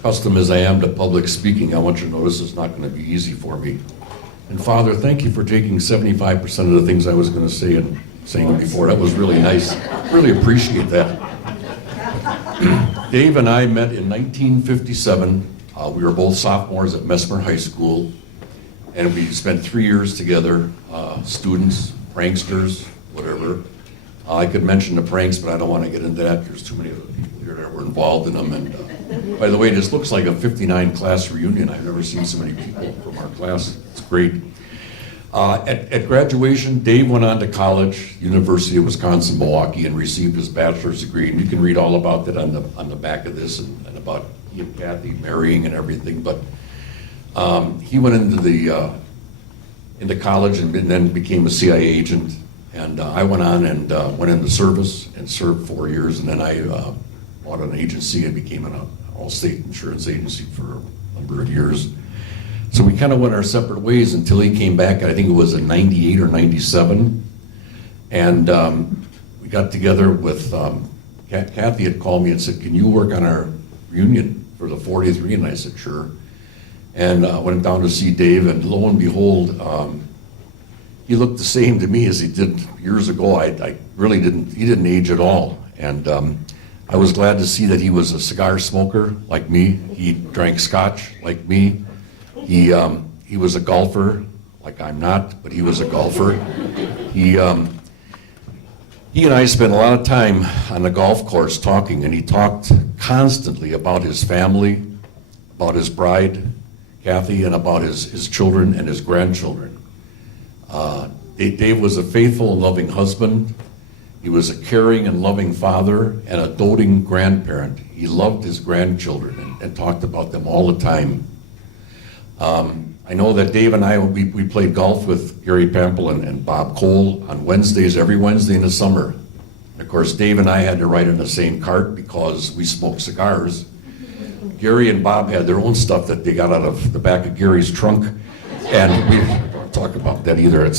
accustomed as I am to public speaking, I want you to notice it's not going to be easy for me. And Father, thank you for taking 75% of the things I was going to say and saying them before. That was really nice. Really appreciate that. Dave and I met in 1957. We were both sophomores at Mesmer High School, and we spent 3 years together, students, pranksters, whatever. I could mention the pranks, but I don't want to get into that. There's too many other people here that were involved in them. And by the way, this looks like a 59 class reunion. I've never seen so many people from our class. It's great. At graduation, Dave went on to college, University of Wisconsin-Milwaukee, and received his bachelor's degree. And you can read all about that on the back of this and about he and Kathy marrying and everything. But he went into college and then became a CIA agent. And I went on and went into service and served 4 years, and then I bought an agency and became an all-state insurance agency for a number of years. So we kind of went our separate ways until he came back. I think it was in 98 or 97. And we got together with, Kathy had called me and said, can you work on our reunion for the 40th reunion? I said, sure. And went down to see Dave, and lo and behold, he looked the same to me as he did years ago. I really didn't, he didn't age at all. And I was glad to see that he was a cigar smoker like me. He drank scotch like me. He was a golfer, like I'm not, but he was a golfer. He and I spent a lot of time on the golf course talking, and he talked constantly about his family, about his bride, Kathy, and about his children and his grandchildren. Dave was a faithful and loving husband. He was a caring and loving father and a doting grandparent. He loved his grandchildren and talked about them all the time. I know that Dave and I, we played golf with Gary Pample and Bob Cole on Wednesdays, every Wednesday in the summer. And of course, Dave and I had to ride in the same cart because we smoked cigars. Gary and Bob had their own stuff that they got out of the back of Gary's trunk, and we don't talk about that either.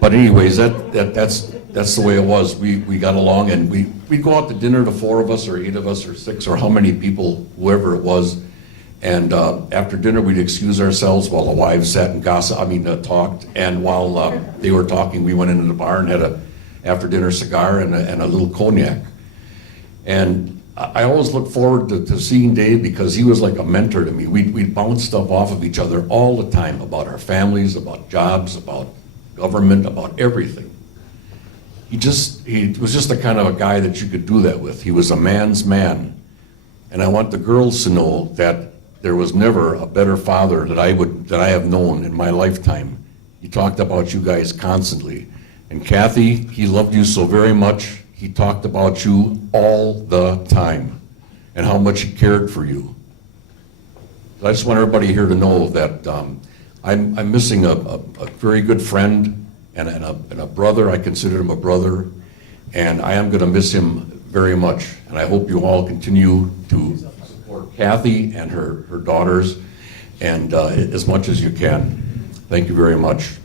But anyways, that's the way it was. We got along, and we'd go out to dinner, the 4 of us or 8 of us or 6 or how many people, whoever it was. And after dinner, we'd excuse ourselves while the wives sat and talked. And while they were talking, we went into the bar and had a after-dinner cigar and a little cognac. And I always look forward to seeing Dave because he was like a mentor to me. We'd bounce stuff off of each other all the time about our families, about jobs, about government, about everything. He was just the kind of a guy that you could do that with. He was a man's man. And I want the girls to know that there was never a better father that I have known in my lifetime. He talked about you guys constantly. And Kathy, he loved you so very much. He talked about you all the time and how much he cared for you. I just want everybody here to know that I'm missing a very good friend and a brother. I consider him a brother, and I am going to miss him very much. And I hope you all continue to support Kathy and her daughters and as much as you can. Thank you very much.